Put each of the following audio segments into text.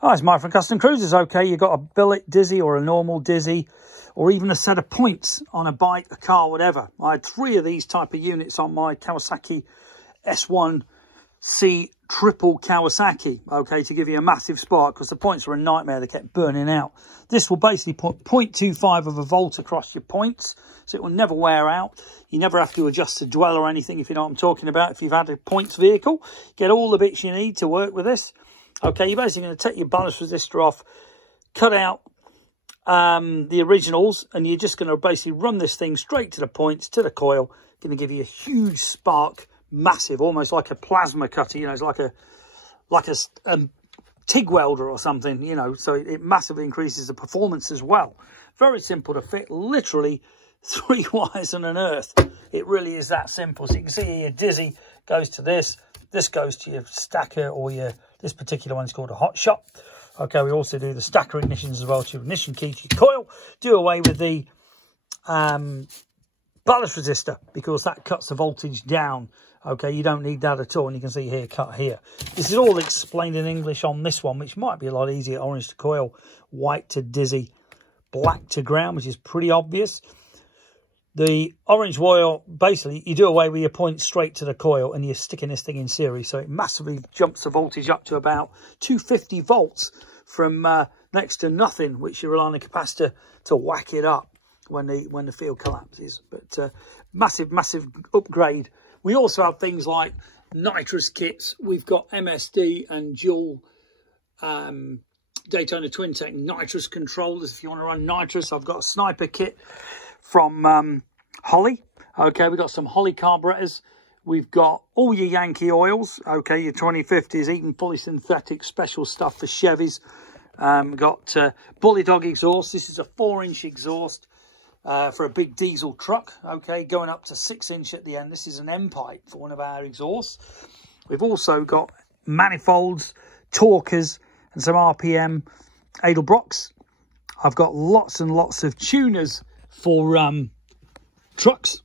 Hi, it's Mike from Custom Cruisers. Okay, you've got a billet dizzy or a normal dizzy or even a set of points on a bike, a car, whatever. I had 3 of these type of units on my Kawasaki S1C triple Kawasaki, okay, to give you a massive spark because the points were a nightmare. They kept burning out. This will basically put 0.25 of a volt across your points, so it will never wear out. You never have to adjust the dwell or anything, if you know what I'm talking about. If you've had a points vehicle, get all the bits you need to work with this. Okay, you're basically going to take your ballast resistor off, cut out the originals, and you're just going to basically run this thing straight to the points, to the coil. Going to give you a huge spark, massive, almost like a plasma cutter. You know, it's like a TIG welder or something. You know, so it massively increases the performance as well. Very simple to fit. Literally 3 wires and an earth. It really is that simple. So you can see here your dizzy goes to this. This goes to your stacker or your. This particular one is called a Hot Shot. Okay, we also do the stacker ignitions as well, to your ignition key, to your coil. Do away with the ballast resistor because that cuts the voltage down. Okay, you don't need that at all. And you can see here, cut here. This is all explained in English on this one, which might be a lot easier. Orange to coil, white to dizzy, black to ground, which is pretty obvious. The orange wire, basically, you do away with your point straight to the coil and you're sticking this thing in series. So it massively jumps the voltage up to about 250 volts from next to nothing, which you rely on the capacitor to whack it up when the field collapses. But massive, massive upgrade. We also have things like nitrous kits. We've got MSD and dual Daytona Twin Tech nitrous controllers. If you want to run nitrous, I've got a sniper kit from Holly. Okay, we've got some Holly carburetors. We've got all your Yankee oils. Okay, your 2050s, even fully synthetic special stuff for Chevys. We've got Bully Dog exhaust. This is a 4-inch exhaust for a big diesel truck. Okay, going up to 6-inch at the end. This is an M pipe for one of our exhausts. We've also got manifolds, torquers, and some RPM Edelbrocks. I've got lots and lots of tuners for trucks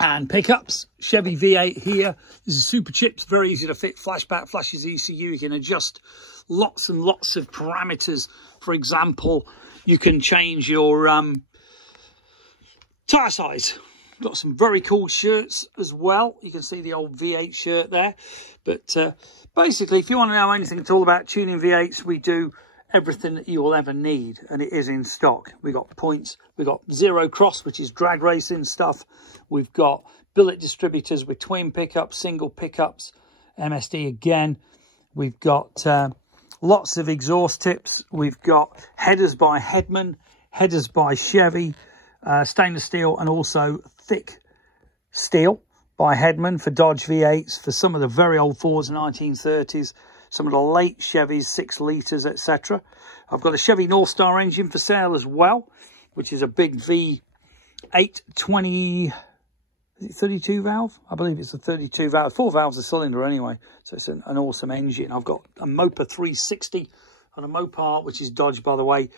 and pickups. Chevy V8 here. This is super chips, very easy to fit. Flashback, flashes ECU. You can adjust lots and lots of parameters. For example, you can change your tyre size. Got some very cool shirts as well. You can see the old V8 shirt there. But basically, if you want to know anything at all about tuning V8s, we do everything that you will ever need, and it is in stock. We got points, we got zero cross, which is drag racing stuff. We've got billet distributors with twin pickups, single pickups, MSD again. We've got lots of exhaust tips. We've got headers by Headman, headers by Chevy, stainless steel, and also thick steel by Headman for Dodge V8s, for some of the very old Fords, 1930s, some of the late Chevys, 6 litres, etc. I've got a Chevy North Star engine for sale as well, which is a big V8 20, is it 32 valve? I believe it's a 32 valve, 4 valves a cylinder anyway. So it's an awesome engine. I've got a mopar 360 and a mopar, which is Dodge, by the way,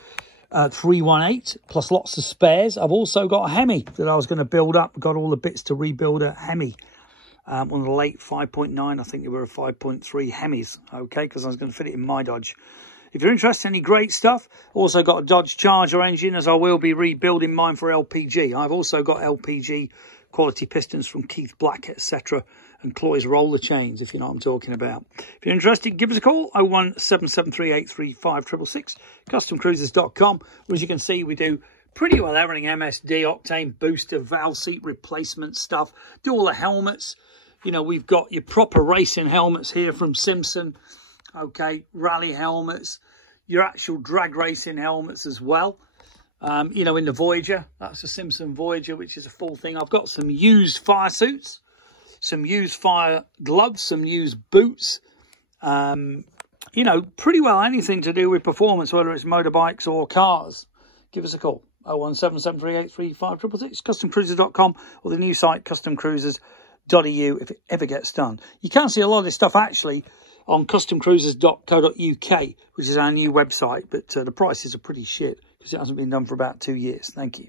318, plus lots of spares. I've also got a Hemi that I was going to build up. Got all the bits to rebuild a Hemi. One of the late 5.9, I think they were a 5.3 Hemis, okay, because I was going to fit it in my Dodge. If you're interested in any great stuff, also got a Dodge Charger engine, as I will be rebuilding mine for LPG. I've also got LPG quality pistons from Keith Black, etc., and Cloy's roller chains, if you know what I'm talking about. If you're interested, give us a call, 01773835666, customcruisers.com, where as you can see, we do pretty well everything: MSD, octane, booster, valve seat replacement stuff, do all the helmets. You know, we've got your proper racing helmets here from Simpson, okay, rally helmets, your actual drag racing helmets as well. You know, in the Voyager, that's a Simpson Voyager, which is a full thing. I've got some used fire suits, some used fire gloves, some used boots. You know, pretty well anything to do with performance, whether it's motorbikes or cars. Give us a call, 01773835666, customcruisers.com, or the new site, customcruisers.eu, if it ever gets done. You can see a lot of this stuff actually on customcruisers.co.uk, which is our new website, but the prices are pretty shit because it hasn't been done for about 2 years. Thank you.